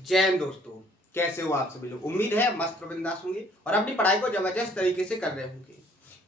जय हिंद दोस्तों, कैसे हो आप सभी लोग। उम्मीद है मस्त बिंदास होंगे और अपनी पढ़ाई को जबरदस्त तरीके से कर रहे होंगे।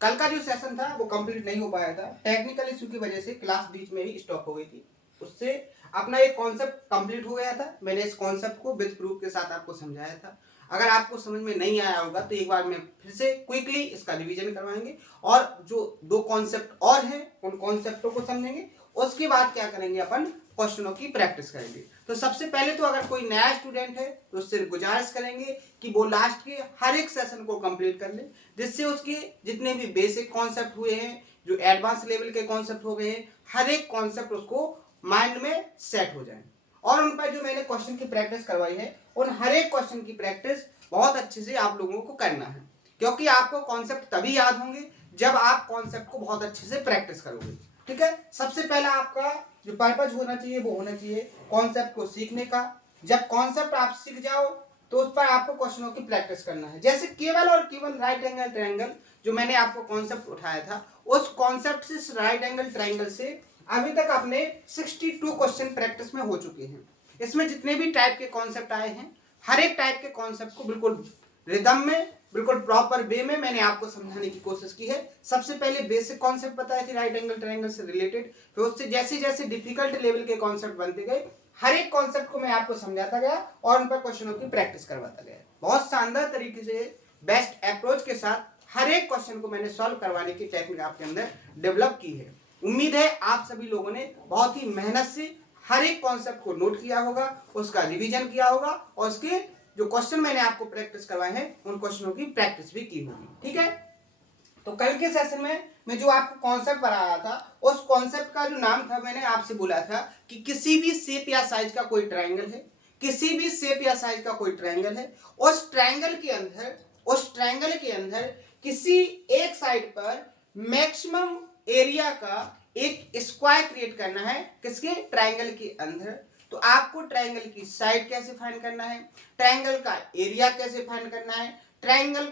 कल का जो सेशन था वो कंप्लीट नहीं हो पाया था, टेक्निकल इशू की वजह से क्लास बीच में ही स्टॉप हो गई थी। उससे अपना एक कॉन्सेप्ट कंप्लीट हो गया था। मैंने इस कॉन्सेप्ट को विद प्रूफ के साथ आपको समझाया था। अगर आपको समझ में नहीं आया होगा तो एक बार मैं फिर से क्विकली इसका रिवीजन करवाएंगे और जो दो कॉन्सेप्ट और हैं उन कॉन्सेप्टों को समझेंगे। उसके बाद क्या करेंगे, अपन क्वेश्चनों की प्रैक्टिस करेंगे। तो सबसे पहले तो अगर कोई नया स्टूडेंट है तो उससे गुजारिश करेंगे कि वो लास्ट के हर एक सेशन को कंप्लीट कर ले, जिससे उसके जितने भी बेसिक कॉन्सेप्ट हुए हैं, जो एडवांस लेवल के कॉन्सेप्ट हो गए हैं, हर एक कॉन्सेप्ट उसको माइंड में सेट हो जाए। और उन पर जो मैंने क्वेश्चन की प्रैक्टिस करवाई है उन हर एक क्वेश्चन की प्रैक्टिस बहुत अच्छे से आप लोगों को करना है, क्योंकि आपको कॉन्सेप्ट तभी याद होंगे जब आप कॉन्सेप्ट को बहुत अच्छे से प्रैक्टिस करोगे। ठीक है, सबसे पहला आपका जो पर्पज होना चाहिए वो होना चाहिए कॉन्सेप्ट को सीखने का। जब कॉन्सेप्ट आप सीख जाओ तो उस पर आपको क्वेश्चनों की प्रैक्टिस करना है। जैसे केवल और केवल राइट एंगल ट्रायंगल जो मैंने आपको कॉन्सेप्ट उठाया था, उस कॉन्सेप्ट से राइट एंगल ट्रायंगल से अभी तक अपने 62 क्वेश्चन प्रैक्टिस में हो चुके हैं। इसमें जितने भी टाइप के कॉन्सेप्ट आए हैं, हर एक टाइप के कॉन्सेप्ट को बिल्कुल रिदम में, बिल्कुल प्रॉपर वे में मैंने आपको समझाने की कोशिश की है। सबसे पहले बेसिक कॉन्सेप्ट बताए थे राइट एंगल ट्रायंगल से रिलेटेड, फिर उससे जैसे जैसे डिफिकल्ट लेवल के कॉन्सेप्ट बनते गए, हर एक कॉन्सेप्ट को मैं आपको समझाता गया और उन पर क्वेश्चनों की प्रैक्टिस करवाता गया। बहुत शानदार तरीके से बेस्ट अप्रोच के साथ हर एक क्वेश्चन को मैंने सॉल्व करवाने की टेक्निक आपके अंदर डेवलप की है। उम्मीद है आप सभी लोगों ने बहुत ही मेहनत से हर एक कॉन्सेप्ट को नोट किया होगा, उसका रिवीजन किया होगा और उसके जो क्वेश्चन मैंने आपको प्रैक्टिस करवाए हैं उन क्वेश्चनों की प्रैक्टिस भी की होगी। ठीक है, तो कल के सेशन में मैं जो आपको कॉन्सेप्ट पढ़ाया था उस कॉन्सेप्ट का जो नाम था, मैंने आपसे बोला था कि किसी भी शेप या साइज का कोई ट्रायंगल है, किसी भी शेप या साइज का कोई ट्रायंगल है, उस ट्रायंगल के अंदर किसी एक साइड पर मैक्सिमम एरिया का एक स्क्वायर क्रिएट करना है। किसके? ट्रायंगल के अंदर। तो आपको ट्रायंगल की साइड कैसे फाइंड करना है, ट्रायंगल का एरिया कैसे फाइंड करना है, ट्रायंगल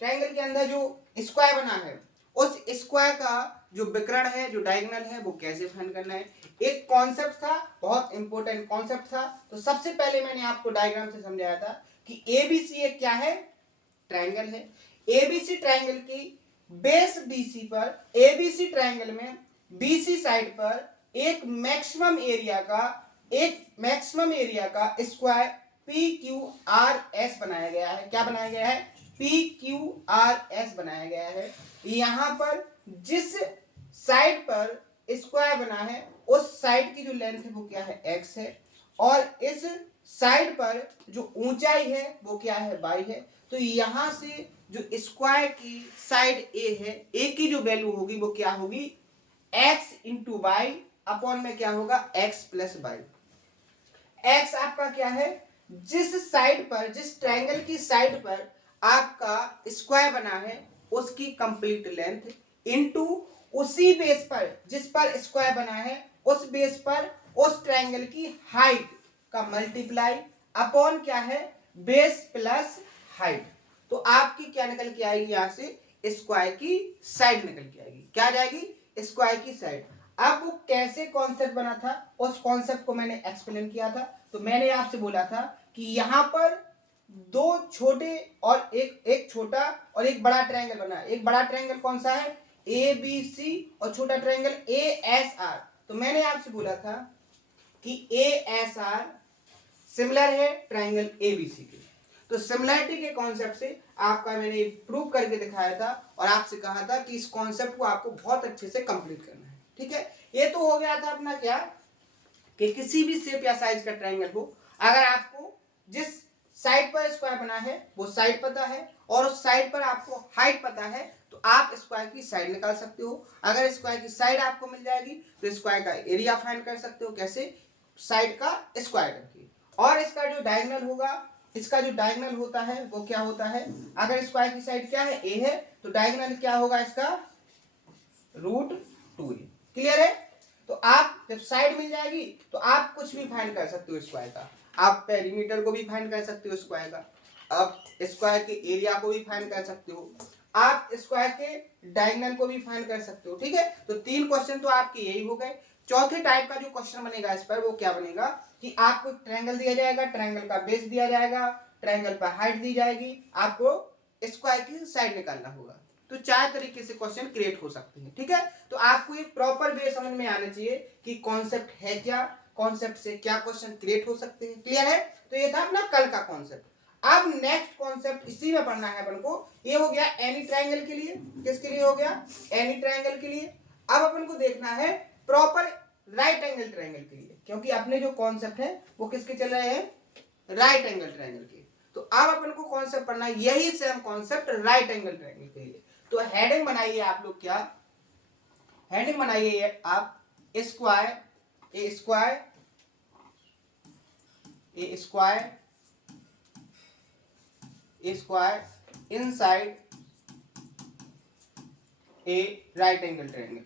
के अंदर जो स्क्वायर बना है उस स्क्वायर का जो विकर्ण है, जो डायगोनल है, वो कैसे फाइंड करना है। एक कॉन्सेप्ट था, बहुत इंपॉर्टेंट कॉन्सेप्ट था। तो सबसे पहले मैंने आपको डायग्राम से समझाया था कि एबीसी एक क्या है? ट्रायंगल है। एबीसी ट्रायंगल की बेस बीसी पर, एबीसी ट्रायंगल में बीसी साइड पर एक मैक्सिमम एरिया का square P Q R S बनाया गया है। क्या बनाया गया है? पी क्यू आर एस बनाया गया है। यहां पर जिस साइड पर स्क्वायर बना है उस साइड की जो लेंथ है वो क्या है? एक्स है, और इस साइड पर जो ऊंचाई है वो क्या है? वाई है। तो यहां से जो स्क्वायर की साइड ए है, ए की जो वैल्यू होगी वो क्या होगी? एक्स इंटू वाई अपॉन में क्या होगा? X plus Y. एक्स आपका क्या है? जिस साइड पर, जिस ट्रायंगल की साइड पर आपका स्क्वायर बना है उसकी कंप्लीट लेंथ इनटू उसी बेस पर जिस पर स्क्वायर बना है उस बेस पर उस ट्रायंगल की हाइट का मल्टीप्लाई अपॉन क्या है? Base plus height. तो आपकी क्या निकल के आएगी? यहां से स्क्वायर की साइड निकल के आएगी। क्या आ जाएगी? स्क्वायर की साइड। अब वो कैसे कॉन्सेप्ट बना था उस कॉन्सेप्ट को मैंने एक्सप्लेन किया था। तो मैंने आपसे बोला था कि यहां पर दो छोटे और एक छोटा और एक बड़ा ट्रायंगल बना है। एक बड़ा ट्रायंगल कौन सा है? ए बी सी, और छोटा ट्रायंगल ए एस आर। तो मैंने आपसे बोला था कि ए एस आर सिमिलर है ट्रायंगल ए बी सी के। तो सिमिलरिटी के कॉन्सेप्ट से आपका मैंने प्रूव करके दिखाया था और आपसे कहा था कि इस कॉन्सेप्ट को आपको बहुत अच्छे से कंप्लीट करना है। ठीक है, ये तो हो गया था अपना क्या, कि किसी भी शेप या साइज का ट्रायंगल हो, अगर आपको जिस साइड पर स्क्वायर बना है वो साइड पता है और उस साइड पर आपको हाइट पता है, तो आप स्क्वायर की साइड निकाल सकते हो। अगर स्क्वायर की साइड आपको मिल जाएगी तो स्क्वायर का एरिया फाइंड कर सकते हो। कैसे? साइड का स्क्वायर करके। और इसका जो डायगोनल होगा, इसका जो डायगोनल होता है वो क्या होता है? अगर स्क्वायर की साइड क्या है? ए है, तो डायगोनल क्या होगा इसका? √2a। क्लियर है? तो आप जब साइड मिल जाएगी तो आप कुछ भी फाइंड कर सकते हो स्क्वायर का। आप पेरीमीटर को भी फाइंड कर सकते हो स्क्वायर का, आप स्क्वायर के एरिया को भी फाइंड कर सकते हो, आप स्क्वायर के डायगोनल को भी फाइंड कर सकते हो। ठीक है, तो 3 क्वेश्चन तो आपके यही हो गए। चौथे टाइप का जो क्वेश्चन बनेगा इस पर वो क्या बनेगा? कि आपको एक ट्रायंगल दिया जाएगा, ट्रायंगल का बेस दिया जाएगा, ट्रायंगल पर हाइट दी जाएगी, आपको स्क्वायर की साइड निकालना होगा। तो 4 तरीके से क्वेश्चन क्रिएट हो सकते हैं, ठीक है। तो आपको एक प्रॉपर वे समझ में आना चाहिए कि कॉन्सेप्ट है क्या, कॉन्सेप्ट से क्या क्वेश्चन क्रिएट हो सकते हैं। क्लियर है? तो ये था अपना कल का कॉन्सेप्ट। अब नेक्स्ट कॉन्सेप्ट इसी में पढ़ना है अपन को। ये हो गया एनी ट्रायंगल के लिए। किसके लिए हो गया? एनी ट्रायंगल के लिए। अब अपन को देखना है प्रॉपर राइट एंगल ट्रायंगल के लिए, क्योंकि अपने जो कॉन्सेप्ट है वो किसके चल रहे हैं? राइट एंगल ट्रायंगल के। तो अब अपन को कॉन्सेप्ट पढ़ना है यही same concept right angle triangle के लिए। तो हेडिंग बनाइए आप लोग, क्या हेडिंग बनाइए आप? Square A square A square A square inside a right angle triangle.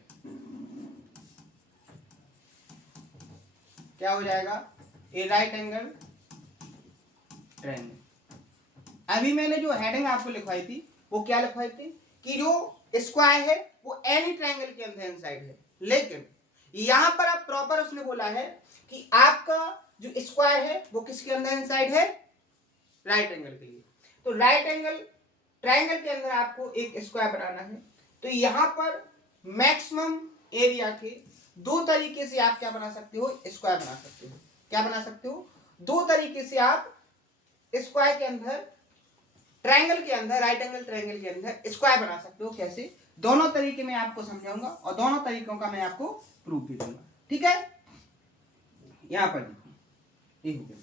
क्या हो जाएगा? ए राइट एंगल ट्रायंगल। अभी मैंने जो हेडिंग आपको लिखवाई थी वो क्या लिखवाई थी कि जो स्क्वायर है वो एनी ट्रायंगल के अंदर इनसाइड है, लेकिन यहां पर अब प्रॉपर उसने बोला है कि आपका जो स्क्वायर है वो किसके अंदर इनसाइड है? राइट एंगल के लिए। तो राइट एंगल ट्रायंगल के अंदर आपको एक स्क्वायर बनाना है। तो यहां पर मैक्सिमम एरिया के दो तरीके से आप क्या बना सकते हो? स्क्वायर बना सकते हो। क्या बना सकते हो? दो तरीके से आप स्क्वायर के अंदर, ट्रायंगल के अंदर, राइट एंगल ट्रायंगल के अंदर स्क्वायर बना सकते हो। कैसे? दोनों तरीके मैं आपको समझाऊंगा और दोनों तरीकों का मैं आपको प्रूफ भी दूंगा, ठीक है। यहां पर देखो, ये हो गया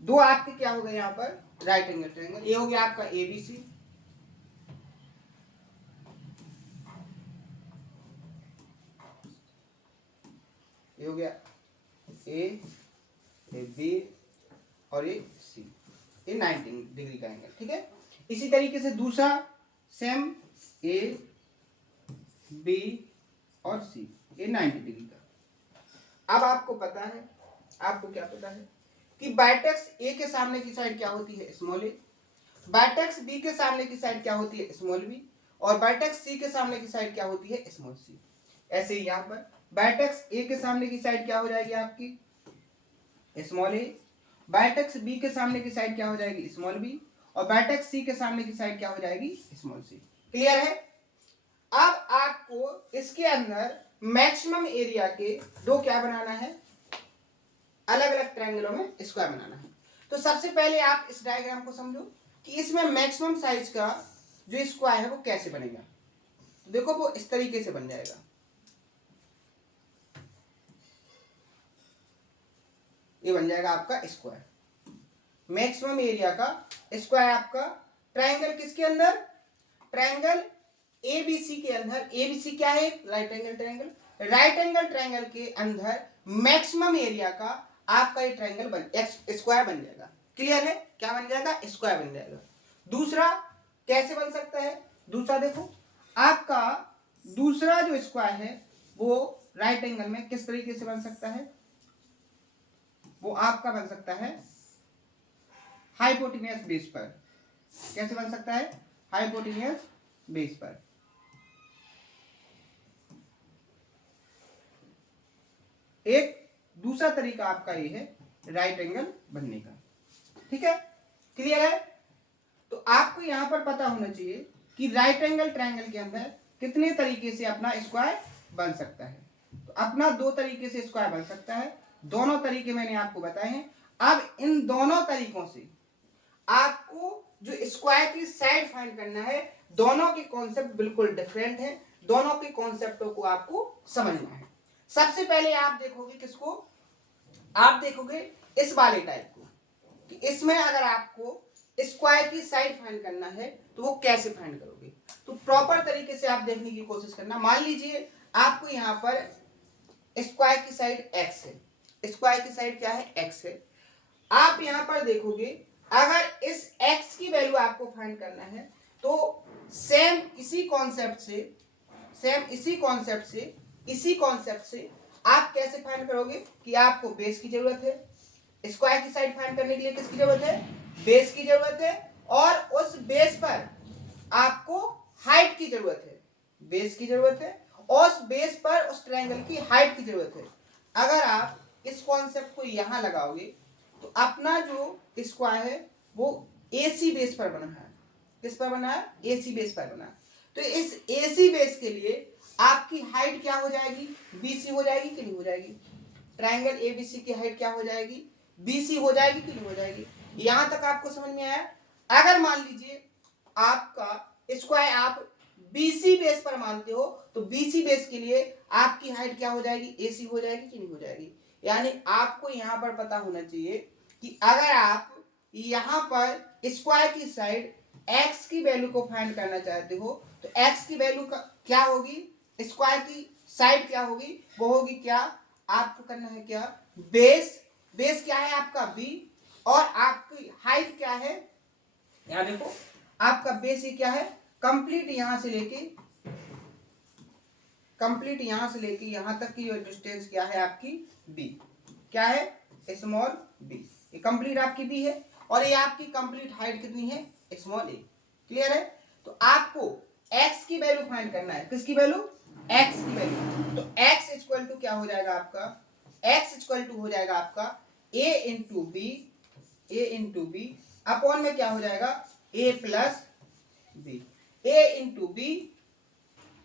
दो आपके, क्या हो गए यहाँ पर? Right angle triangle. ये हो गया आपका एबीसी, ये हो गया ए बी और ये सी, ये 90 डिग्री का एंगल, ठीक है। इसी तरीके से दूसरा सेम ए बी और सी, ये 90 डिग्री का। अब आपको पता है, आपको क्या पता है कि बायटेक्स ए के सामने की साइड क्या होती है? स्मॉल ए। बायटेक्स बी के सामने की साइड क्या होती है? Small b. और बायटेक्स सी के सामने की साइड क्या होती है? Small C. ऐसे ही यहाँ पर बायटेक्स ए के सामने की साइड क्या हो जाएगी आपकी? स्मॉल ए। बायटेक्स बी के सामने की साइड क्या हो जाएगी? Small b. और बायटेक्स सी के सामने की साइड क्या हो जाएगी? Small C. क्लियर है? अब आपको इसके अंदर मैक्सिमम एरिया के दो क्या बनाना है? अलग अलग ट्रायंगलों में स्क्वायर बनाना है। तो सबसे पहले आप इस डायग्राम को समझो कि इसमें मैक्सिमम साइज का जो स्क्वायर है वो कैसे बनेगा। तो देखो वो इस तरीके से बन जाएगा। ये बन जाएगा आपका स्क्वायर, मैक्सिमम एरिया का स्क्वायर आपका ट्रायंगल किसके अंदर? ट्रायंगल एबीसी के अंदर। एबीसी क्या है? Right angle triangle. Right angle triangle के अंदर मैक्सिमम एरिया का आपका ये ट्रायंगल स्क्वायर बन जाएगा। क्लियर है? क्या बन जाएगा? स्क्वायर बन जाएगा। दूसरा कैसे बन सकता है? दूसरा देखो, आपका दूसरा जो स्क्वायर है वो राइट एंगल में किस तरीके से बन सकता है? वो आपका बन सकता है हाइपोटेन्यूस बेस पर। कैसे बन सकता है? हाइपोटेन्यूस बेस पर। एक दूसरा तरीका आपका ये है राइट एंगल बनने का, ठीक है। क्लियर है? तो आपको यहां पर पता होना चाहिए कि राइट एंगल ट्रायंगल के अंदर कितने तरीके से अपना स्क्वायर बन सकता है। तो अपना दो तरीके से स्क्वायर बन सकता है। दोनों तरीके मैंने आपको बताए हैं। अब इन दोनों तरीकों से आपको जो स्क्वायर की साइड फाइंड करना है, दोनों के कॉन्सेप्ट बिल्कुल डिफरेंट है। दोनों के कॉन्सेप्टों को आपको समझना है। सबसे पहले आप देखोगे किसको? आप देखोगे इस वाले टाइप को, कि इसमें अगर आपको स्क्वायर की साइड फाइंड करना है तो वो कैसे फाइंड करोगे। तो प्रॉपर तरीके से आप देखने की कोशिश करना। मान लीजिए आपको यहाँ पर स्क्वायर की साइड x है, स्क्वायर की साइड क्या है? x है। आप यहां पर देखोगे अगर इस x की वैल्यू आपको फाइंड करना है तो सेम इसी कॉन्सेप्ट से आप कैसे फाइंड करोगे कि आपको बेस की जरूरत है। स्क्वायर की साइड फाइंड करने के लिए किसकी जरूरत है? बेस की जरूरत है। और उस बेस पर आपको हाइट की जरूरत है। बेस की जरूरत है और उस बेस पर उस ट्रायंगल की हाइट की जरूरत है। अगर आप इस कॉन्सेप्ट को यहां लगाओगे तो अपना जो स्क्वायर है वो AC बेस पर बना है। किस पर बना है? AC बेस पर बना है। तो इस AC बेस के लिए आपकी हाइट क्या हो जाएगी? BC हो जाएगी कि नहीं हो जाएगी? ट्रायंगल ABC की हाइट क्या हो जाएगी? BC हो जाएगी कि नहीं हो जाएगी? यहां तक आपको समझ में आया? अगर मान लीजिए आपका स्क्वायर आप BC बेस पर मानते हो तो BC बेस के लिए आपकी हाइट क्या हो जाएगी? AC हो जाएगी कि नहीं हो जाएगी? यानी आपको यहां पर पता होना चाहिए कि अगर आप यहां पर स्क्वायर की साइड x की वैल्यू को फाइंड करना चाहते हो तो x की वैल्यू क्या होगी? स्क्वायर की साइड क्या होगी? वो होगी क्या? आपको करना है क्या? बेस क्या है आपका? b और आपकी हाइट क्या है? यहां देखो आपका बेस ये क्या है? कंप्लीट यहां से लेके यहां तक की डिस्टेंस क्या है आपकी? b। क्या है? Small b। ये कंप्लीट आपकी b है और ये आपकी कंप्लीट हाइट कितनी है? Small a। क्लियर है? तो आपको x की वैल्यू फाइंड करना है। किसकी वैल्यू? x की वैल्यू। तो x इक्वल टू क्या हो जाएगा आपका? x इक्वल टू हो जाएगा आपका a इंटू बी अपॉन में क्या हो जाएगा? a plus b. a into b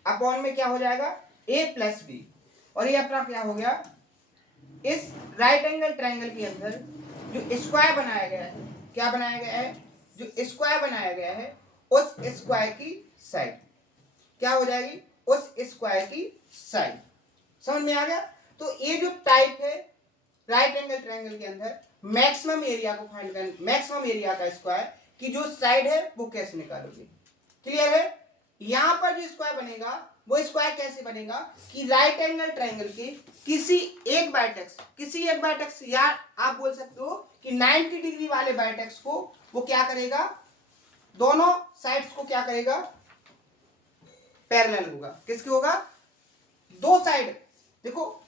upon में क्या हो जाएगा? a plus b. और ये अपना क्या हो गया? इस राइट एंगल ट्रायंगल के अंदर जो स्क्वायर बनाया गया है, क्या बनाया गया है? जो स्क्वायर बनाया गया है उस स्क्वायर की साइड क्या हो जाएगी? उस स्क्वायर की साइड। समझ में आ गया? तो ये जो टाइप है राइट एंगल ट्रायंगल के अंदर मैक्सिमम एरिया को फाइंड करना, मैक्सिमम एरिया का स्क्वायर की जो साइड है वो कैसे निकालोगे? क्लियर है? यहां पर जो स्क्वायर बनेगा वो स्क्वायर कैसे बनेगा कि राइट एंगल ट्रायंगल के किसी एक बायटेक्स या आप बोल सकते हो कि 90 डिग्री वाले बायटेक्स को वो क्या करेगा? दोनों साइड्स को क्या करेगा? पैरेलल होगा। किसके होगा? दो साइड देखो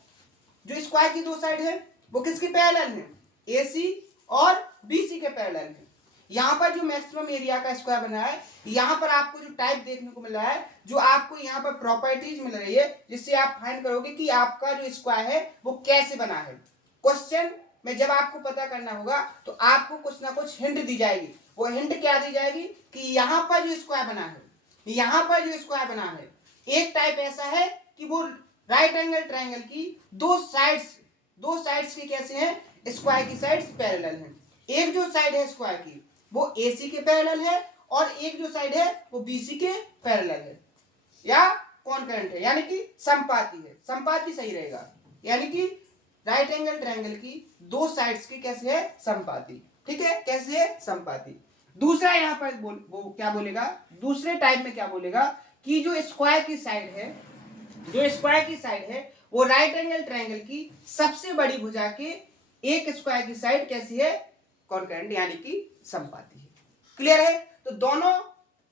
जो स्क्वायर की दो साइड है वो किसके पैरेलल है? AC और BC के पैरेलल है। यहां पर जो मैक्सिमम एरिया का स्क्वायर बना है यहां पर आपको जो टाइप देखने को मिल रहा है, जो आपको यहां पर प्रॉपर्टीज मिल रही है जिससे आप फाइंड करोगे कि आपका जो स्क्वायर है वो कैसे बना है। क्वेश्चन में जब आपको पता करना होगा तो आपको कुछ ना कुछ हिंट दी जाएगी। वो हिंट क्या दी जाएगी कि यहां पर जो स्क्वायर बना है, यहां पर जो स्क्वायर बना है एक टाइप ऐसा है कि वो राइट एंगल ट्रायंगल की दो साइड्स की कैसे हैं? स्क्वायर की साइड्स पैरेलल हैं। एक जो साइड है स्क्वायर की वो AC के पैरेलल है और एक जो साइड है वो BC के पैरेलल है या कॉन्करेंट है, यानी कि संपाती है। संपाती सही रहेगा, यानी कि राइट एंगल ट्रायंगल की दो साइड्स की कैसे है? संपाती। ठीक है? कैसे है? संपाती। दूसरा यहां पर वो क्या बोलेगा? दूसरे टाइप में क्या बोलेगा कि जो स्क्वायर की साइड है वो राइट एंगल ट्रायंगल की सबसे बड़ी भुजा के एक स्क्वायर की साइड कैसी है? कॉन्करेंट, यानी कि संपाती है। क्लियर है? तो दोनों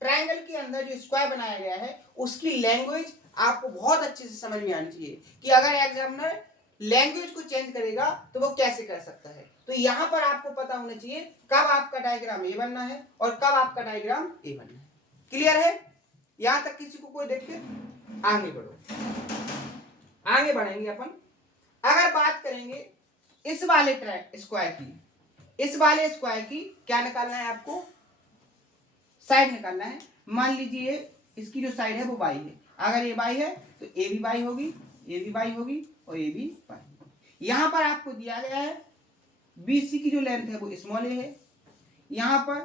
ट्रायंगल के अंदर जो स्क्वायर बनाया गया है उसकी लैंग्वेज आपको बहुत अच्छे से समझ में आनी चाहिए कि अगर एग्जामिनर लैंग्वेज को चेंज करेगा तो वो कैसे कर सकता है। तो यहां पर आपको पता होना चाहिए कब आपका डायग्राम ए बनना है और कब आपका डायग्राम ए बनना है। क्लियर है? यहां तक किसी को कोई देखते? आगे बढ़ो, आगे बढ़ेंगे अपन। अगर बात करेंगे इस वाले स्क्वायर की क्या निकालना है आपको? साइड निकालना है। मान लीजिए इसकी जो साइड है वो y है। अगर ये y है तो a भी y होगी, a भी y होगी और a भी y होगी। यहां पर आपको दिया गया है BC की जो लेंथ है वो स्मॉल a है, यहां पर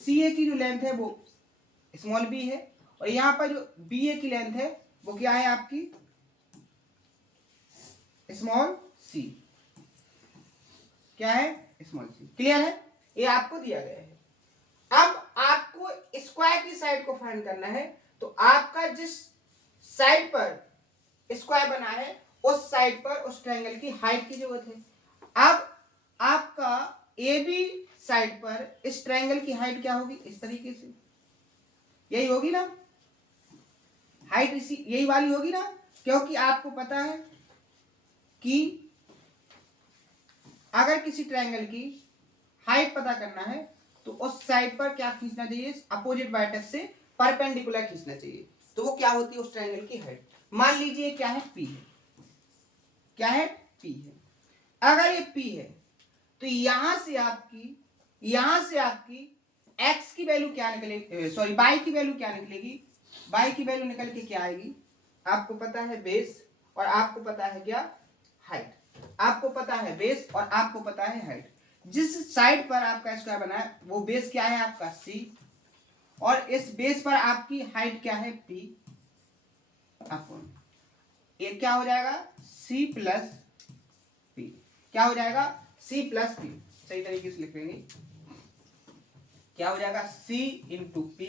CA की जो लेंथ है वो स्मॉल b है और यहां पर जो BA की लेंथ है वो क्या है आपकी? Small c। क्या है? Small c। क्लियर है? ये आपको दिया गया है। अब आपको स्क्वायर की साइड को फाइंड करना है तो आपका जिस साइड पर स्क्वायर बना है उस साइड पर उस ट्रायंगल की हाइट की जरूरत है। अब आपका AB साइड पर इस ट्रायंगल की हाइट क्या होगी? इस तरीके से यही होगी ना हाइट, इसी यही वाली होगी ना, क्योंकि आपको पता है कि अगर किसी ट्रायंगल की हाइट पता करना है तो उस साइड पर क्या खींचना चाहिए? अपोजिट वर्टेक्स से परपेंडिकुलर खींचना चाहिए। तो वो क्या होती है उस ट्रायंगल की हाइट? मान लीजिए क्या है? P है। क्या है, p है। अगर ये p है तो यहां से आपकी x की वैल्यू क्या निकलेगी, सॉरी y की वैल्यू क्या निकलेगी, y की वैल्यू निकल के क्या आएगी, आपको पता है बेस और आपको पता है क्या, हाइट। आपको पता है बेस और आपको पता है हाइट। जिस साइड पर आपका स्क्वायर बना है वो बेस क्या है आपका c, और इस बेस पर आपकी हाइट क्या है p अपॉन, ये क्या हो जाएगा c प्लस p, क्या हो जाएगा c प्लस p, सही तरीके से लिख लेंगे, क्या हो जाएगा c इंटू पी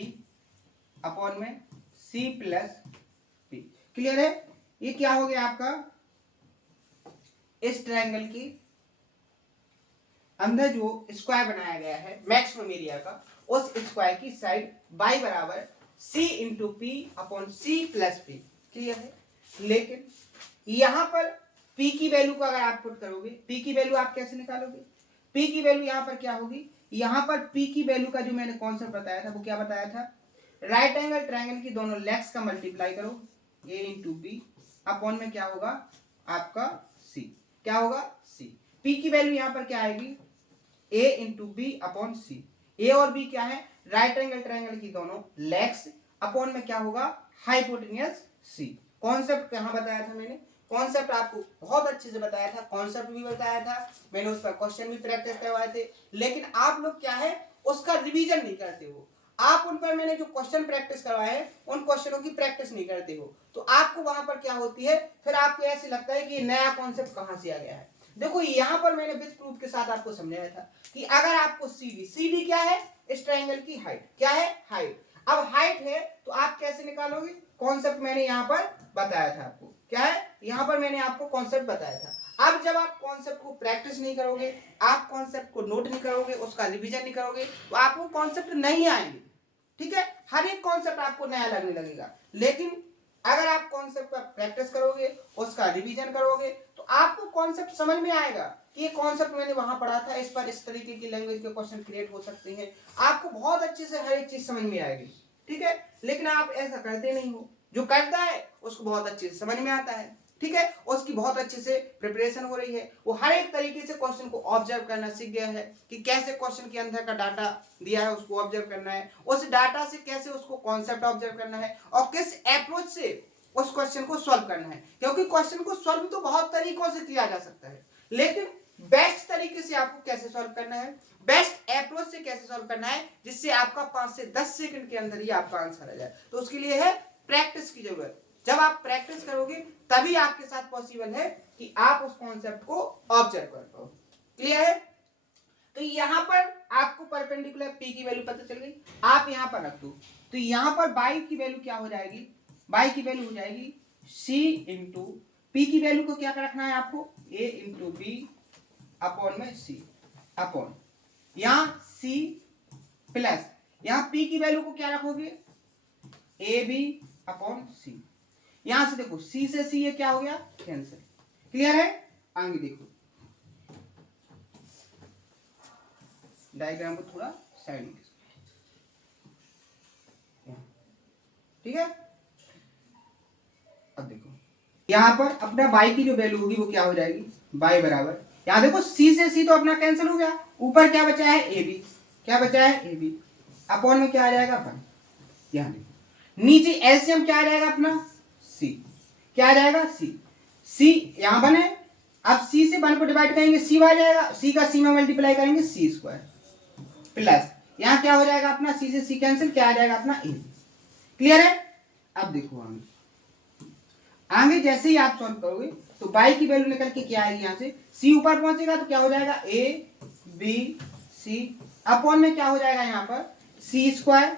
अपॉन में c प्लस p। क्लियर है। ये क्या हो गया आपका, इस ट्रायंगल की अंदर जो स्क्वायर बनाया गया है मैक्सिमम एरिया का, उस स्क्वायर की साइड y बराबर c into p upon c plus p. Clear है। लेकिन यहां पर p की वैल्यू को अगर आप पुट करोगे, p की वैल्यू आप कैसे निकालोगे, p की वैल्यू यहां पर क्या होगी, यहां पर p की वैल्यू का जो मैंने कॉन्सेप्ट बताया था वो क्या बताया था, राइट एंगल ट्रायंगल की दोनों लेग्स का मल्टीप्लाई करो a इंटू बी अपॉन में क्या होगा आपका c, क्या होगा c। p की वैल्यू यहां पर क्या आएगी a इंटू बी अपॉन सी, ए और बी क्या है, राइट एंगल ट्रायंगल की दोनों लेग्स अपॉन में क्या होगा हाइपोटेन्यूज सी। कॉन्सेप्ट कहां बताया था मैंने, कॉन्सेप्ट आपको बहुत अच्छे से बताया था, कॉन्सेप्ट भी बताया था मैंने, उस पर क्वेश्चन भी प्रैक्टिस करवाए थे, लेकिन आप लोग क्या है उसका रिवीजन नहीं करते हो। आप उन पर मैंने जो क्वेश्चन प्रैक्टिस करवाए हैं उन क्वेश्चनों की प्रैक्टिस नहीं करते हो, तो आपको वहां पर क्या होती है, फिर आपको ऐसे लगता है कि नया कॉन्सेप्ट कहां से आ गया है। देखो यहां पर मैंने विद प्रूफ के साथ आपको समझाया था कि अगर आपको CD क्या है, इस ट्रायंगल की हाइट, क्या है हाइट। अब हाइट है तो आप कैसे निकालोगे, कॉन्सेप्ट मैंने यहां पर बताया था आपको, क्या है यहां पर मैंने आपको कॉन्सेप्ट बताया था। अब जब आप कॉन्सेप्ट को प्रैक्टिस नहीं करोगे, आप कॉन्सेप्ट को नोट नहीं करोगे, उसका रिवीजन नहीं करोगे, तो आपको कॉन्सेप्ट नहीं आएंगे। ठीक है, हर एक कॉन्सेप्ट आपको नया लगने लगेगा, लेकिन अगर आप कॉन्सेप्ट पर प्रैक्टिस करोगे, उसका रिवीजन करोगे, तो आपको कॉन्सेप्ट समझ में आएगा कि ये कॉन्सेप्ट मैंने वहां पढ़ा था, इस पर इस तरीके की लैंग्वेज के क्वेश्चन क्रिएट हो सकते हैं, आपको बहुत अच्छे से हर एक चीज समझ में आएगी। ठीक है, लेकिन आप ऐसा करते नहीं हो, जो करता है उसको बहुत अच्छे से समझ में आता है, ठीक है, उसकी बहुत अच्छे से प्रिपरेशन हो रही है, वो हर एक तरीके से क्वेश्चन को ऑब्जर्व करना सीख गया है कि कैसे क्वेश्चन के अंदर का डाटा दिया है उसको ऑब्जर्व करना है, उस डाटा से कैसे उसको कॉन्सेप्ट ऑब्जर्व करना है और किस अप्रोच से उस क्वेश्चन को सॉल्व करना है। क्योंकि क्वेश्चन को सॉल्व तो बहुत तरीकों से किया जा सकता है, लेकिन बेस्ट तरीके से आपको कैसे सॉल्व करना है, बेस्ट अप्रोच से कैसे सॉल्व करना है, जिससे आपका 5 से 10 सेकंड के अंदर ही आपका आंसर आ जाए, तो उसके लिए है प्रैक्टिस की जरूरत। जब आप प्रैक्टिस करोगे तभी आपके साथ पॉसिबल है कि आप उस कॉन्सेप्ट को ऑब्जर्व कर पाओ। क्लियर है। तो यहां पर आपको परपेंडिकुलर p की वैल्यू पता चल गई, आप यहां पर रख दो, तो यहां पर y की वैल्यू क्या हो जाएगी, y की वैल्यू हो जाएगी c इंटू p की वैल्यू को क्या रखना है आपको a इंटू बी अपॉन में c अपॉन, यहां c प्लस यहां p की वैल्यू को क्या रखोगे a b अपॉन c। यहां से देखो c से c ये क्या हो गया कैंसिल। क्लियर है। आगे देखो डायग्राम को थोड़ा साइड में, ठीक है। अब देखो यहां पर अपना y की जो वैल्यू होगी वो क्या हो जाएगी, y बराबर, यहां देखो c से c तो अपना कैंसिल हो गया, ऊपर क्या बचा है ab, क्या बचा है ab अपॉन में क्या आ जाएगा 1। यहां देखो नीचे एलसीएम क्या आ जाएगा अपना c, क्या आ जाएगा c यहां 1 है, अब c से 1 को डिवाइड करेंगे c आ जाएगा, c का c में मल्टीप्लाई करेंगे c स्क्वायर प्लस यहां क्या हो जाएगा अपना c से c कैंसिल, क्या आ जाएगा अपना a। क्लियर है। अब देखो आगे जैसे ही आप सॉल्व करोगे तो y की वैल्यू निकल के क्या आएगी, यहां से c ऊपर पहुंचेगा तो क्या हो जाएगा a b c अपॉन में क्या हो जाएगा यहां पर c स्क्वायर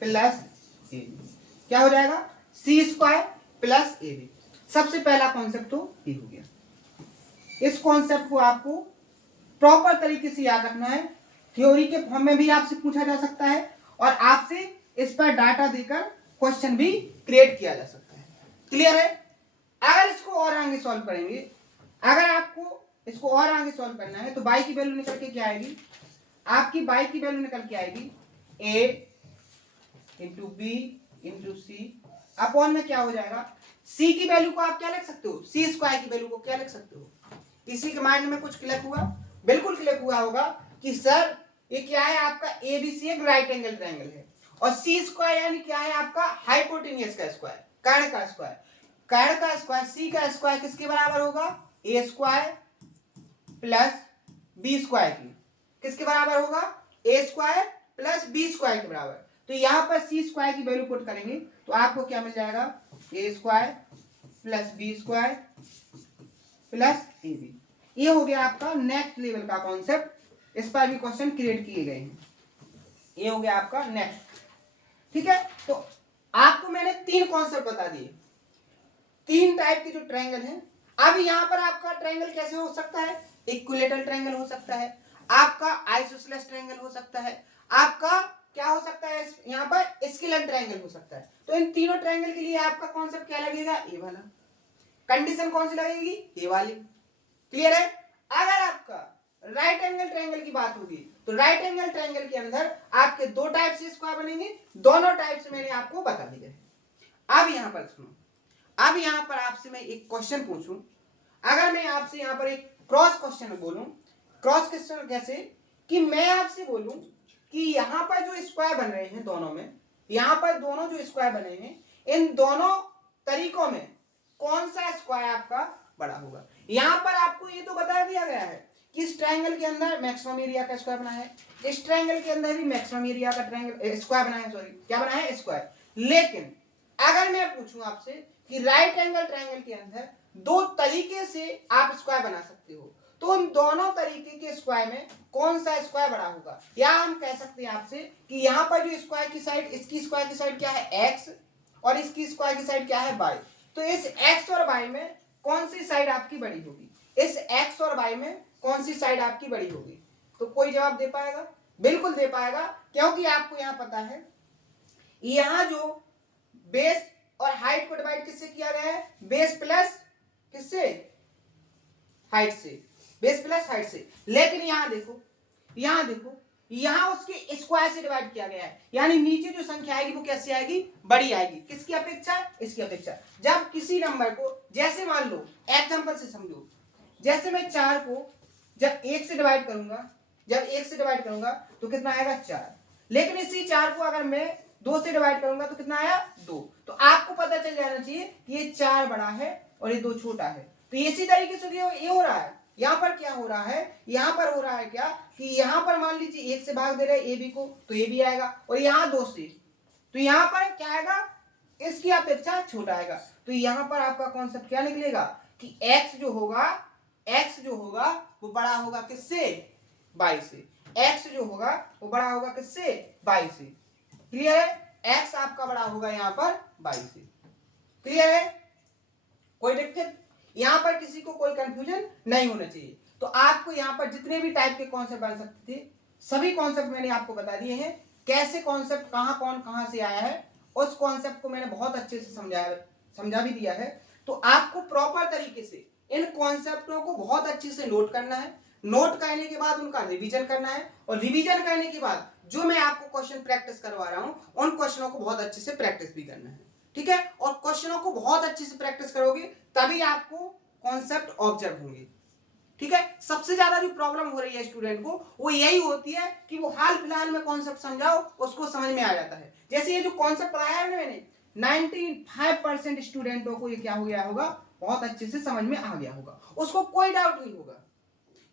प्लस a, क्या हो जाएगा c स्क्वायर प्लस a। सबसे पहला कॉन्सेप्ट तो ये हो गया। इस कॉन्सेप्ट को आपको प्रॉपर तरीके से याद रखना है, थ्योरी के फॉर्म में भी आपसे पूछा जा सकता है और आपसे इस पर डाटा देकर क्वेश्चन भी क्रिएट किया जा सकता है। क्लियर है। अगर इसको और आगे सॉल्व करेंगे, अगर आपको इसको और आगे सॉल्व करना है तो y की वैल्यू निकल के क्या आएगी, आपकी y की वैल्यू निकल के आएगी a into b into c upon में क्या हो जाएगा सी की वैल्यू को आप क्या लिख सकते हो, सी स्क्वायर की वैल्यू को क्या लिख सकते हो। किसी के माइंड में कुछ क्लिक हुआ, बिल्कुल क्लिक हुआ होगा कि सर ये क्या है, आपका एबीसी एक राइट एंगल ट्रायंगल है, और सी स्क्वायर यानी क्या है, आपका हाइपोटेन्यूज का स्क्वायर, कर्ण का स्क्वायर। कर्ण का स्क्वायर, सी का स्क्वायर किसके बराबर होगा, A square plus B square की, किसके बराबर होगा, A square plus B square के बराबर। तो यहां पर सी स्क्वायर की वैल्यू पुट करेंगे तो आपको क्या मिल जाएगा, A square plus B square plus A B. ये हो गया आपका नेक्स्ट लेवल का कॉन्सेप्ट, इस पर भी क्वेश्चन क्रिएट किए गए हैं। ये हो गया आपका नेक्स्ट, ठीक है। तो आपको मैंने 3 कॉन्सेप्ट बता दिए, 3 टाइप के जो ट्रायंगल हैं। अब यहां पर आपका ट्रायंगल कैसे हो सकता है, इक्विलेटरल ट्रायंगल हो सकता है, आपका आइसोसेलेस ट्रायंगल हो सकता है, आपका क्या हो सकता है, यहाँ पर स्केलर ट्रायंगल हो सकता है। तो इन तीनों ट्रायंगल के लिए आपका कॉन्सेप्ट क्या लगेगा, ए वाला। कंडीशन कौन सी लगेगी, ए वाली। क्लियर है। अगर आपका राइट एंगल ट्रायंगल की बात होगी तो राइट एंगल ट्रायंगल के अंदर आपके 2 टाइप से स्क्वायर बनेंगे, दोनों टाइप से मैंने आपको बता दिया है। अब यहां पर सुनो, अब यहां पर आपसे मैं एक क्वेश्चन पूछूं, अगर मैं आपसे यहां पर एक क्रॉस क्वेश्चन बोलूं, क्रॉस क्वेश्चन कैसे, कि मैं आपसे बोलूं कि यहां पर जो स्क्वायर बन रहे हैं दोनों में, यहां पर दोनों जो स्क्वायर बने हैं, इन दोनों तरीकों में कौन सा स्क्वायर आपका बड़ा होगा। यहां पर आपको ये तो बता दिया गया है कि इस ट्रायंगल के अंदर मैक्सिमम एरिया का स्क्वायर बना है, इस ट्रायंगल के अंदर भी मैक्सिमम एरिया का ट्रायंगल स्क्वायर बना है, सॉरी क्या बना है, स्क्वायर। लेकिन अगर मैं पूछूं आपसे कि राइट एंगल ट्रायंगल के अंदर 2 तरीके से आप स्क्वायर बना सकते हो, तो उन दोनों तरीके के स्क्वायर में कौन सा स्क्वायर बड़ा होगा। या हम कह सकते हैं आपसे कि यहां पर जो स्क्वायर की साइड, इसकी स्क्वायर की साइड क्या है, x, और इसकी स्क्वायर की साइड क्या है, y। तो इस x और y में कौन सी साइड आपकी बड़ी होगी, इस x और y में कौन सी साइड आपकी बड़ी होगी। तो कोई जवाब दे पाएगा, बिल्कुल दे पाएगा, क्योंकि आपको यहां पता है यहां जो बेस और हाइट को डिवाइड किससे किया गया है, बेस प्लस किससे, हाइट से, बेस प्लस हाइट से। लेकिन यहां देखो, यहां देखो, यहां उसके स्क्वायर से डिवाइड किया गया है, यानी नीचे जो संख्या आएगी वो कैसी आएगी, बड़ी आएगी। किसकी अपेक्षा, इसकी अपेक्षा। जब किसी नंबर को, जैसे मान लो एग्जांपल से समझो, जैसे मैं 4 को जब 1 से डिवाइड करूंगा, जब 1 से डिवाइड करूंगा तो कितना आएगा, 4। लेकिन इसी 4 को अगर मैं 2 से डिवाइड करूंगा तो कितना आया, 2। तो आपको पता चल जाना चाहिए कि ये 4 बड़ा है और ये 2 छोटा है। तो इसी तरीके से ये हो रहा है, यहां पर क्या हो रहा है, यहां पर हो रहा है क्या, कि यहां पर मान लीजिए 1 से भाग दे रहे हैं ए बी को, तो ये भी आएगा, और यहां 2 से, तो यहां पर क्या आएगा, इसकी अपेक्षा छोटा आएगा। तो यहां पर आपका कॉन्सेप्ट क्या निकलेगा कि x जो होगा, x जो होगा वो बड़ा होगा किससे, y से। x जो होगा वो बड़ा होगा किससे, y से। क्लियर है। x आपका बड़ा होगा यहां पर y से। क्लियर है। कोई दिक्कत, यहां पर किसी को कोई कंफ्यूजन नहीं होना चाहिए। तो आपको यहां पर जितने भी टाइप के कॉन्सेप्ट बन सकते थे, सभी कॉन्सेप्ट मैंने आपको बता दिए हैं। कैसे कॉन्सेप्ट कौन कहां से आया है, उस कॉन्सेप्ट को मैंने बहुत अच्छे से समझा भी दिया है। तो आपको प्रॉपर तरीके से इन कॉन्सेप्टों को बहुत अच्छे से नोट करना है। नोट करने के बाद उनका रिवीजन करना है, और रिवीजन करने के बाद जो मैं आपको क्वेश्चन प्रैक्टिस करवा रहा हूं, उन क्वेश्चनों को बहुत अच्छे से प्रैक्टिस भी करना है। ठीक है। और क्वेश्चनों को बहुत अच्छे से प्रैक्टिस करोगे तभी आपको कॉन्सेप्ट ऑब्जर्व होंगे। ठीक है। सबसे ज्यादा जो प्रॉब्लम हो रही है स्टूडेंट को वो यही होती है कि वो हाल फिलहाल में कॉन्सेप्ट समझाओ उसको समझ में आ जाता है। जैसे ये जो कॉन्सेप्ट पढ़ाया है मैंने, 95% स्टूडेंटों को ये क्या हो गया होगा, बहुत अच्छे से समझ में आ गया होगा, उसको कोई डाउट नहीं होगा,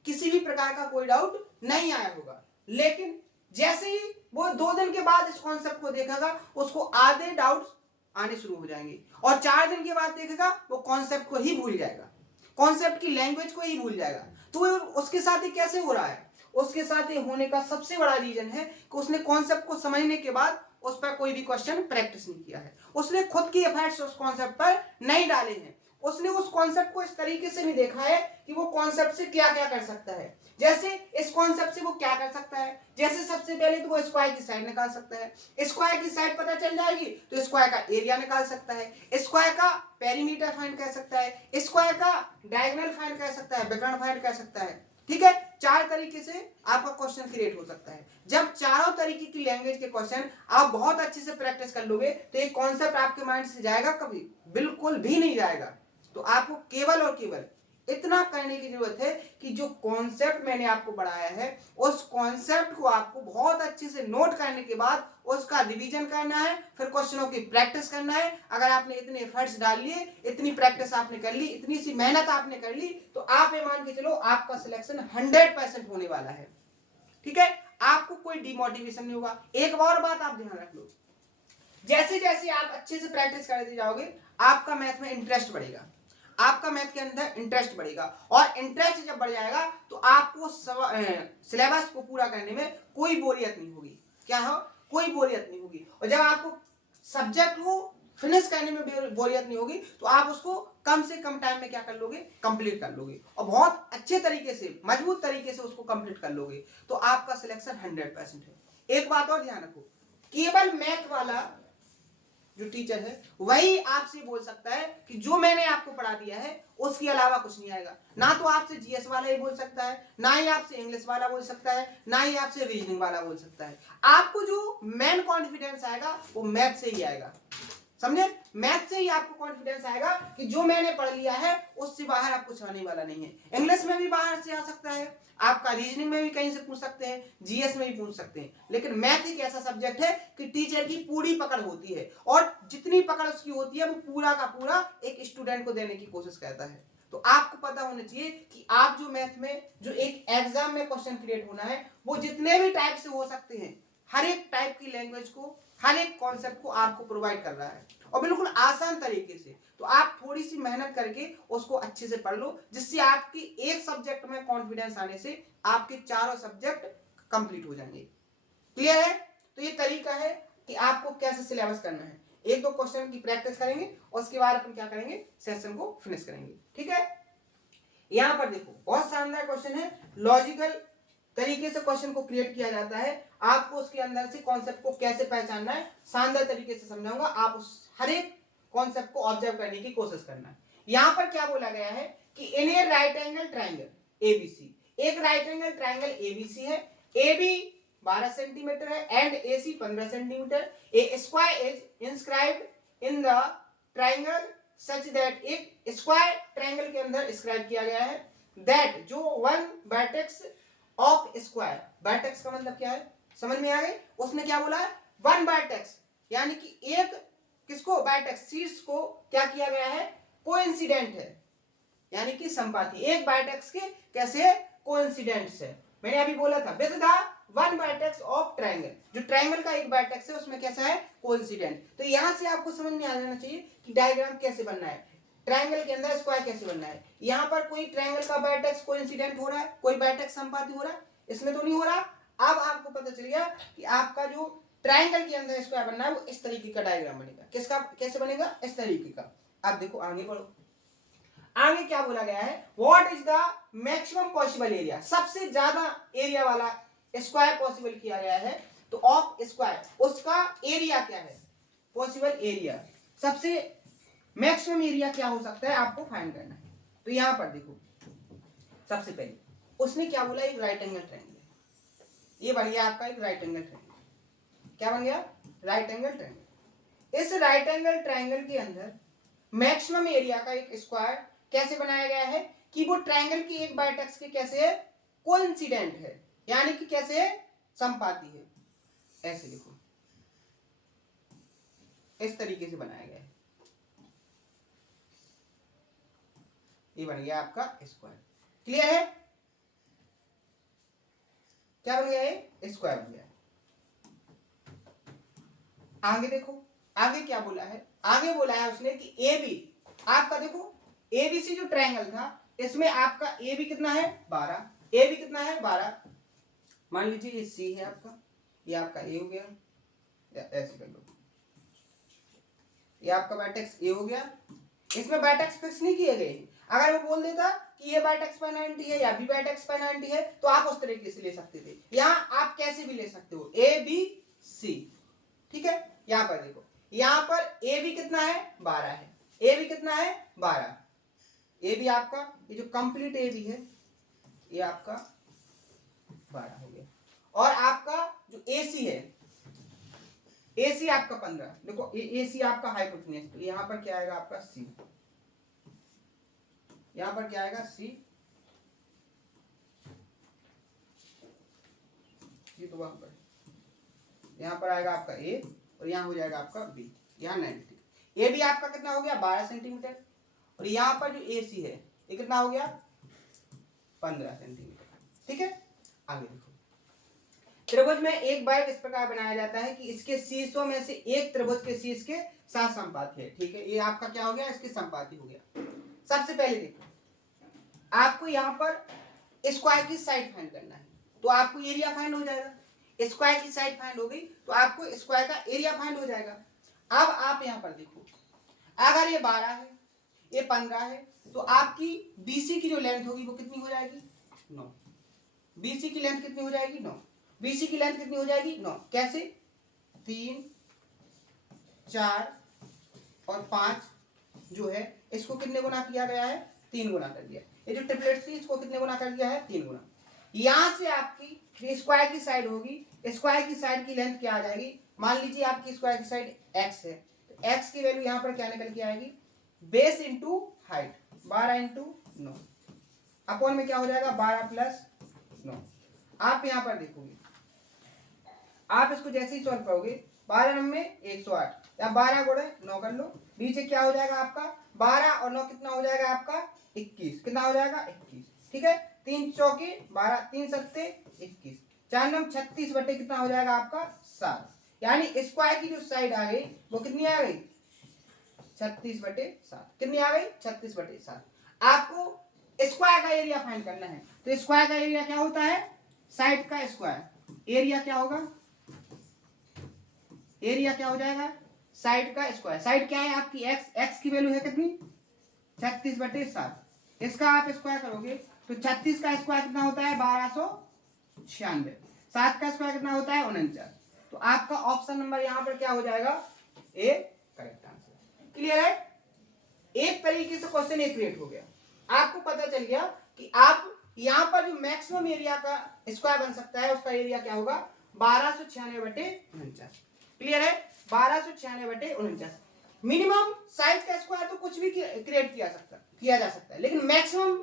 किसी भी प्रकार का कोई डाउट नहीं आया होगा। लेकिन जैसे ही वो 2 दिन के बाद इस कॉन्सेप्ट को देखेगा, उसको आधे डाउट्स आने शुरू हो जाएंगे, और 4 दिन के बाद देखेगा वो कॉन्सेप्ट को ही भूल जाएगा, कॉन्सेप्ट की लैंग्वेज को ही भूल जाएगा। तो उसके साथ ही कैसे हो रहा है, उसके साथ ये होने का सबसे बड़ा रीजन है कि उसने कॉन्सेप्ट को समझने के बाद उस पर कोई भी क्वेश्चन प्रैक्टिस नहीं किया है, उसने खुद की एफर्ट्स उस कॉन्सेप्ट पर नहीं डाले हैं, उसने उस कॉन्सेप्ट को इस तरीके से नहीं देखा है कि वो कॉन्सेप्ट से क्या क्या कर सकता है। जैसे इस कॉन्सेप्ट से वो क्या कर सकता है, जैसे सबसे पहले तो वो स्क्वायर की साइड निकाल सकता है, स्क्वायर की साइड पता चल जाएगी तो स्क्वायर का एरिया निकाल सकता है, स्क्वायर का पेरीमीटर फाइंड कर सकता है, स्क्वायर का डायगोनल फाइंड कर सकता है, विकर्ण फाइंड कर सकता है। ठीक है, 4 तरीके से आपका क्वेश्चन क्रिएट हो सकता है। जब चारों तरीके की लैंग्वेज के क्वेश्चन आप बहुत अच्छे से प्रैक्टिस कर लोगे तो ये कॉन्सेप्ट आपके माइंड से जाएगा कभी? बिल्कुल भी नहीं जाएगा। तो आपको केवल और केवल इतना करने की जरूरत है कि जो कॉन्सेप्ट मैंने आपको पढ़ाया है उस कॉन्सेप्ट को आपको बहुत अच्छे से नोट करने के बाद उसका रिवीजन करना है, फिर क्वेश्चनों की प्रैक्टिस करना है। अगर आपने इतने एफर्ट्स डाल लिए, इतनी प्रैक्टिस आपने कर ली, इतनी सी मेहनत आपने कर ली, तो आप ये मान के चलो आपका सिलेक्शन 100% होने वाला है। ठीक है, आपको कोई डिमोटिवेशन नहीं होगा। एक और बात आप ध्यान रख लो, जैसे जैसे आप अच्छे से प्रैक्टिस करते जाओगे आपका मैथ में इंटरेस्ट बढ़ेगा, आपका मैथ के अंदर इंटरेस्ट बढ़ेगा, और इंटरेस्ट जब बढ़ जाएगा तो आपको सिलेबस को पूरा करने में कोई बोरियत नहीं होगी। क्या हो? कोई बोरियत नहीं होगी। और जब आपको सब्जेक्ट को फिनिश करने में बोरियत नहीं होगी तो आप उसको कम से कम टाइम में क्या कर लोगे? कंप्लीट कर लोगे, और बहुत अच्छे तरीके से, मजबूत तरीके से उसको कंप्लीट कर लोगे, तो आपका सिलेक्शन 100% है। एक बात और ध्यान रखो, केवल मैथ वाला जो टीचर है वही आपसे बोल सकता है कि जो मैंने आपको पढ़ा दिया है उसके अलावा कुछ नहीं आएगा। ना तो आपसे जीएस वाला ही बोल सकता है, ना ही आपसे इंग्लिश वाला बोल सकता है, ना ही आपसे रीजनिंग वाला बोल सकता है। आपको जो मेन कॉन्फिडेंस आएगा वो मैथ से ही आएगा। समझे? मैथ से ही आपको कॉन्फिडेंस आएगा कि जो मैंने पढ़ लिया है उससे बाहर आप कुछ आने वाला नहीं है। इंग्लिश में भी बाहर से आ सकता है, आपका रीजनिंग में भी कहीं से पूछ सकते हैं, जीएस में भी पूछ सकते हैं, लेकिन मैथ एक ऐसा सब्जेक्ट है कि टीचर की पूरी पकड़ होती है, और जितनी पकड़ उसकी होती है वो पूरा का पूरा एक स्टूडेंट को देने की कोशिश करता है। तो आपको पता होना चाहिए कि आप जो मैथ में जो एक एग्जाम में क्वेश्चन क्रिएट होना है वो जितने भी टाइप से हो सकते हैं, हर एक टाइप की लैंग्वेज को, हर एक कॉन्सेप्ट को आपको प्रोवाइड कर रहा है, और बिल्कुल आसान तरीके से। तो आप थोड़ी सी मेहनत करके उसको अच्छे से पढ़ लो, जिससे आपकी एक सब्जेक्ट में कॉन्फिडेंस आने से आपके चारों सब्जेक्ट कंप्लीट हो जाएंगे। क्लियर है? तो ये तरीका है कि आपको कैसे सिलेबस करना है। एक दो क्वेश्चन की प्रैक्टिस करेंगे और उसके बाद अपन क्या करेंगे? सेशन को फिनिश करेंगे। ठीक है, यहां पर देखो बहुत शानदार क्वेश्चन है। लॉजिकल तरीके से क्वेश्चन को क्रिएट किया जाता है, आपको उसके अंदर से कॉन्सेप्ट को कैसे पहचानना है शानदार तरीके से समझाऊंगा। आप उस हर एक कॉन्सेप्ट को ऑब्जर्व करने की कोशिश करना है। यहां पर क्या बोला गया है कि इन ए राइट एंगल ट्राइंगल एबीसी, एक राइट एंगल ट्राइंगल एबीसी है, एबी 12 सेंटीमीटर है and AC 15 centimetre. A square is inscribed in the triangle such that, एक स्क्वायर ट्राइंगल के अंदर इंस्क्राइब किया गया है दैट जो one vertex of square, vertex का मतलब क्या है समझ में आ गई? उसने क्या बोला है? वन वर्टेक्स, यानी कि एक किसको? वर्टेक्स, शीर्ष को क्या किया गया है? कोइंसिडेंट है, यानी कि संपाती। एक वर्टेक्स के कैसे? कोइंसिडेंट्स है। मैंने अभी बोला था with the one vertex of triangle, जो ट्रायंगल का एक वर्टेक्स है उसमें कैसा है? कोइंसिडेंट। तो यहां से आपको समझ में आ जाना चाहिए कि डायग्राम कैसे बनना है, ट्रायंगल के अंदर स्क्वायर कैसे बनना है। यहां पर कोई ट्रायंगल का वर्टेक्स कोइंसिडेंट हो रहा है, कोई वर्टेक्स संपाती हो रहा है, इसमें तो नहीं हो रहा। अब आपको पता चल गया कि आपका जो ट्रायंगल के अंदर स्क्वायर बनना है वो इस तरीके का डायग्राम बनेगा। किसका? कैसे बनेगा? इस तरीके का। अब देखो आगे बढ़ो, आगे क्या बोला गया है? What is the maximum possible area, सबसे ज्यादा एरिया वाला स्क्वायर पॉसिबल किया गया है, तो ऑफ स्क्वायर, उसका एरिया क्या है? पॉसिबल एरिया, सबसे मैक्सिमम एरिया क्या हो सकता है आपको फाइंड करना है। तो यहां पर देखो सबसे पहले उसने क्या बोला? एक राइट एंगल ट्रायंगल, ये बन गया आपका एक राइट एंगल ट्रायंगल। क्या बन गया? Right angle triangle. इस राइट एंगल ट्रायंगल के अंदर मैक्सिमम एरिया का एक स्क्वायर कैसे बनाया गया है कि वो ट्रायंगल की एक वर्टेक्स के कैसे है? कोइंसिडेंट है, यानी कि कैसे है? संपाती है। ऐसे लिखो, इस तरीके से बनाया गया है। ये बन गया आपका स्क्वायर। क्लियर है? क्या बन गया? ये स्क्वायर बन गया। आगे देखो, आगे क्या बोला है? आगे बोला है उसने कि ए बी, आपका देखो एबीसी जो ट्रायंगल था इसमें आपका ए बी कितना है? 12। ए बी कितना है? 12। मान लीजिए ये सी है आपका, ये आपका ए हो गया, ऐसे कर लो, ये आपका वर्टेक्स ए हो गया। इसमें वर्टेक्स फिक्स नहीं किए गए। अगर वो बोल देता कि ये वर्टेक्स पर 90 है या बी वर्टेक्स पर 90 है तो आप उस तरीके से ले सकते थे। यहां आप कैसे भी ले सकते हो, ए बी सी। ठीक है, यहां पर देखो, यहां पर ए बी कितना है? 12 है। ए बी कितना है? 12। ए बी आपका ये जो कंप्लीट ए बी है ये आपका 12 हो गया। और आपका जो AC है, AC आपका 15, देखो AC आपका हाइपोटेन्यूज, तो यहाँ पर क्या आएगा आपका C, यहाँ पर क्या आएगा C, तो वहां पर यहाँ पर आएगा आपका A और यहाँ हो जाएगा आपका B, यहाँ 90। ये भी आपका कितना हो गया 12 सेंटीमीटर, और यहाँ पर जो AC है ये कितना हो गया 15 सेंटीमीटर। ठीक है, आगे देखो। त्रिभुज में एक बार इस प्रकार बनाया जाता है कि इसके शीर्षों में से एक त्रिभुज के शीर्ष के साथ संपाती है। ठीक है, ये आपका क्या हो गया, इसके संपाती हो गया। सबसे पहले देखो, आपको यहाँ पर स्क्वायर की साइड फाइंड करना है, तो आपको एरिया फाइंड हो जाएगा। स्क्वायर की साइड फाइंड हो गई तो आपको स्क्वायर का एरिया फाइंड हो जाएगा। अब आप यहाँ पर देखो, अगर ये 12 है, ये 15 है, तो आपकी BC की जो लेंथ होगी वो कितनी हो जाएगी 9। BC की लेंथ कितनी हो जाएगी 9। BC की लेंथ कितनी हो जाएगी 9। कैसे, 3, 4 और 5 जो है इसको कितने गुना किया गया है, 3 गुना कर दिया। ये जो ट्रिपलेट थी इसको कितने गुना कर दिया है, 3 गुना। यहां से आपकी स्क्वायर की साइड होगी, स्क्वायर की साइड की लेंथ क्या आ जाएगी, मान लीजिए आपकी स्क्वायर की साइड x है, तो x की वैल्यू यहां पर क्या निकल के आएगी, base into height 12 into 9 upon में क्या हो जाएगा 12 प्लस 9। आप यहां पर देखोगे, आप इसको जैसे ही सॉल्व करोगे 12 में 108 या 12 गुणे 9 कर लो, नीचे क्या हो जाएगा आपका 12 और 9 कितना हो जाएगा आपका 21, कितना हो जाएगा 21। ठीक है, 3 चौके 12, 3 सत्ते 21, 4 9 36 बटे कितना हो जाएगा आपका 7। यानी स्क्वायर की जो साइड आ गई वो कितनी आ गई 36 बटे 7। कितनी आ गई 36 बटे 7। आपको स्क्वायर का एरिया फाइंड करना है, तो स्क्वायर का एरिया क्या होता है, साइड का स्क्वायर। एरिया क्या होगा, एरिया क्या हो जाएगा साइड का स्क्वायर। साइड क्या है आपकी x की वैल्यू है कितनी 36 बटे 7। इसका आप स्क्वायर करोगे तो 36 का स्क्वायर कितना होता है 1296, 7 का स्क्वायर कितना होता है 49। तो आपका ऑप्शन नंबर यहाँ पर क्या हो जाएगा, ए करेक्ट आंसर। क्लियर है, एक तरीके से क्वेश्चन एक क्रिएट हो गया। आपको पता चल गया कि आप यहाँ पर जो मैक्सिमम एरिया का स्क्वायर बन सकता है उसका एरिया क्या होगा 1296 बटे 49। क्लियर है, 1296 बटे 49। मिनिमम साइज का स्क्वायर तो कुछ भी क्रिएट किया जा सकता है, लेकिन मैक्सिमम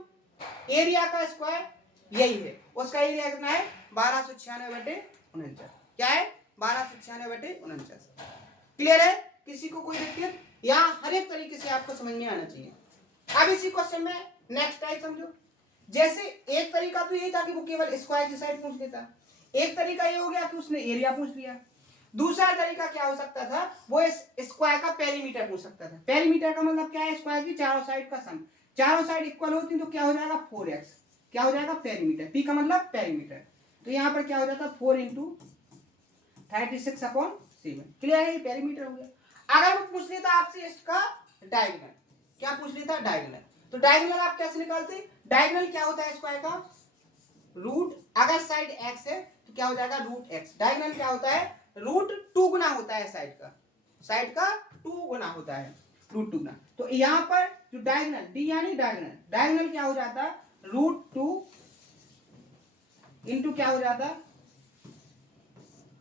एरिया का स्क्वायर यही है। उसका एरिया कितना है 1296 बटे 49। क्या है 1296 बटे 49। क्लियर है, किसी को कोई दिक्कत, यहाँ हर एक तरीके से आपको समझ में आना चाहिए। अब इसी क्वेश्चन में नेक्स्ट टाइप समझो। जैसे एक तरीका तो यही था कि वो केवल स्क्वायर की साइड पूछ लेता, एक तरीका ये हो गया कि उसने एरिया पूछ लिया। दूसरा तरीका क्या हो सकता था, वो स्क्वायर का पेरीमीटर पूछ सकता था। पेरीमीटर का मतलब क्या है, स्क्वायर की चारों साइड का सम, चारों साइड इक्वल होती तो क्या हो जाएगा 4x, क्या हो जाएगा पेरीमीटर। पी का मतलब पेरीमीटर, तो यहाँ पर क्या हो जाता 4 इंटू 36/7। क्लियर है, ये पेरीमीटर हो गया। अगर वो पूछ लेता आपसे इसका डायगोनल, क्या पूछ लेता डायगोनल, तो डायगोनल आप कैसे निकालते, डायगोनल क्या होता है स्क्वायर का रूट, अगर साइड x है तो क्या हो जाएगा रूट x। डायगोनल क्या होता है रूट 2 गुना होता है साइड का 2 गुना होता है, रूट 2 गुना। तो यहाँ पर जो डायगोनल डी यानी डायगोनल क्या हो जाता है रूट 2 इंटू क्या हो जाता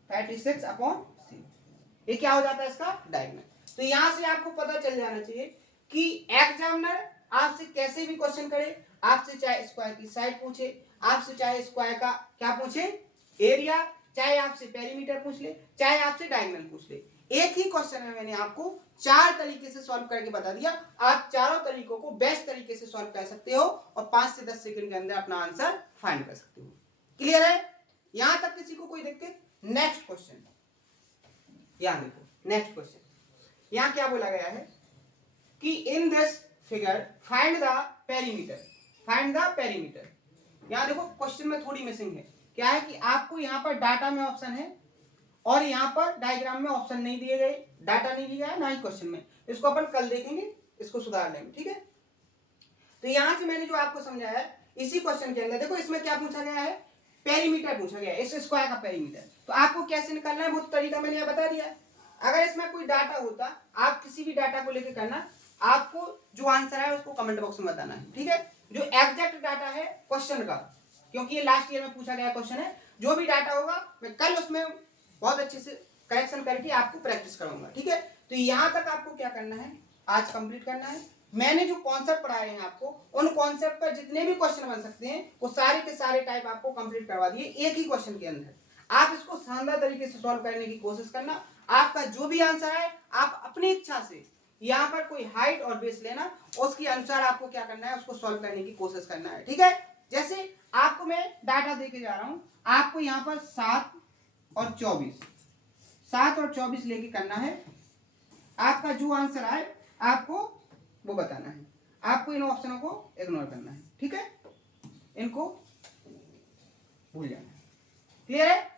36/6। ये क्या हो जाता है इसका डायगोनल। तो यहां से आपको पता चल जाना चाहिए कि एग्जामिनर आपसे कैसे भी क्वेश्चन करे, आपसे चाहे स्क्वायर की साइड पूछे, आपसे चाहे स्क्वायर का क्या पूछे एरिया, चाहे आपसे पेरीमीटर पूछ ले, चाहे आपसे डायगोनल पूछ ले, एक ही क्वेश्चन में मैंने आपको 4 तरीके से सॉल्व करके बता दिया। आप चारों तरीकों को बेस्ट तरीके से सॉल्व कर सकते हो और 5 से 10 सेकंड के अंदर अपना आंसर फाइंड कर सकते हो। क्लियर है, यहां तक किसी को कोई दिक्कत। नेक्स्ट क्वेश्चन, यहां देखो नेक्स्ट क्वेश्चन, यहां क्या बोला गया है कि in this figure find the perimeter, find the perimeter. यहां देखो क्वेश्चन में थोड़ी मिसिंग है, क्या है कि आपको यहां पर डाटा में ऑप्शन है और यहां पर डायग्राम में ऑप्शन नहीं दिए गए, डाटा नहीं दिया है ना ही क्वेश्चन में। इसको अपन कल देखेंगे, इसको सुधार लेंगे, ठीक है। तो यहां से मैंने जो आपको समझाया इसी क्वेश्चन के अंदर देखो, इसमें क्या पूछा गया है पेरीमीटर पूछा गया है, इस स्क्वायर का पेरीमीटर। तो आपको कैसे निकालना है वो तरीका मैंने बता दिया। अगर इसमें कोई डाटा होता, आप किसी भी डाटा को लेकर करना, आपको जो आंसर है उसको कमेंट बॉक्स में बताना है, ठीक है। जो एग्जैक्ट डाटा है क्वेश्चन का क्योंकि ये लास्ट ईयर में पूछा गया क्वेश्चन है। जो भी डाटा होगा मैं कल उसमें बहुत अच्छे से करेक्शन करके आपको प्रैक्टिस कराऊंगा, ठीक है। तो यहाँ तक आपको क्या करना है, आज कंप्लीट करना है। मैंने जो कॉन्सेप्ट पढ़ाए हैं आपको, उन कॉन्सेप्ट पर जितने भी क्वेश्चन बन सकते हैं वो सारे के सारे टाइप आपको कंप्लीट करवा दिए एक ही क्वेश्चन के अंदर। आप इसको शानदार तरीके से सॉल्व करने की कोशिश करना। आपका जो भी आंसर है आप अपनी इच्छा से यहाँ पर कोई हाइट और बेस लेना, उसके अनुसार आपको क्या करना है, उसको सॉल्व करने की कोशिश करना है, ठीक है। जैसे आपको मैं डाटा देके जा रहा हूं, आपको यहाँ पर 7 और 24 लेके करना है। आपका जो आंसर आए आपको वो बताना है। आपको इन ऑप्शनों को इग्नोर करना है, ठीक है, इनको भूल जाना है। क्लियर है?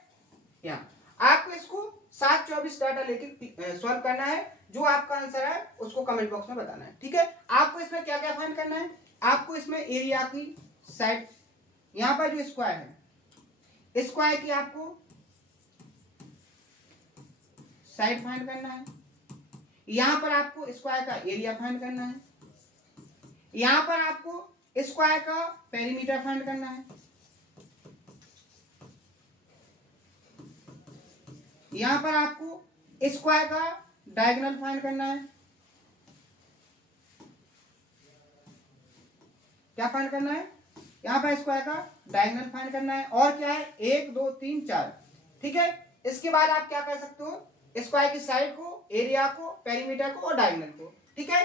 यहाँ आपको इसको 7-24 डाटा लेके सॉल्व करना है। जो आपका आंसर है उसको कमेंट बॉक्स में बताना है, ठीक है। आपको इसमें क्या क्या फाइंड करना है, आपको इसमें एरिया की साइड, यहाँ पर जो स्क्वायर है स्क्वायर की आपको साइड फाइंड करना है। यहां पर आपको स्क्वायर का एरिया फाइंड करना है। यहां पर आपको स्क्वायर का पेरीमीटर फाइंड करना है। यहां पर आपको स्क्वायर का डायगोनल फाइंड करना है। क्या फाइंड करना है, यहां पर स्क्वायर का डायगोनल फाइंड करना है। और क्या है, 1 2 3 4, ठीक है। इसके बाद आप क्या कर सकते हो, स्क्वायर की साइड को, एरिया को, पेरीमीटर को और डायगोनल को, ठीक है।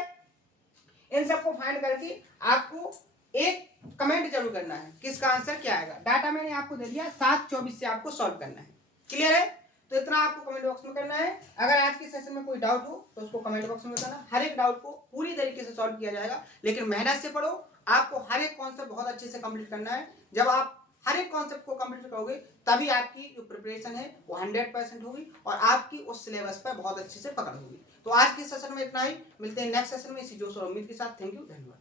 इन सबको फाइंड करके आपको एक कमेंट जरूर करना है किसका आंसर क्या आएगा। डाटा मैंने आपको दे दिया, 7-24 से आपको सॉल्व करना है। क्लियर है? तो इतना आपको कमेंट बॉक्स में करना है। अगर आज के सेशन में कोई डाउट हो तो उसको कमेंट बॉक्स में बताना। हर एक डाउट को पूरी तरीके से सॉल्व किया जाएगा, लेकिन मेहनत से पढ़ो। आपको हर एक कॉन्सेप्ट बहुत अच्छे से कंप्लीट करना है। जब आप हर एक कॉन्सेप्ट को कंप्लीट करोगे तभी आपकी जो प्रिपरेशन है वो 100% होगी और आपकी उस सिलेबस पर बहुत अच्छे से पकड़ होगी। तो आज के सेशन में इतना ही, मिलते हैं नेक्स्ट सेशन में इसी जोश और उम्मीद के साथ। थैंक यू, धन्यवाद।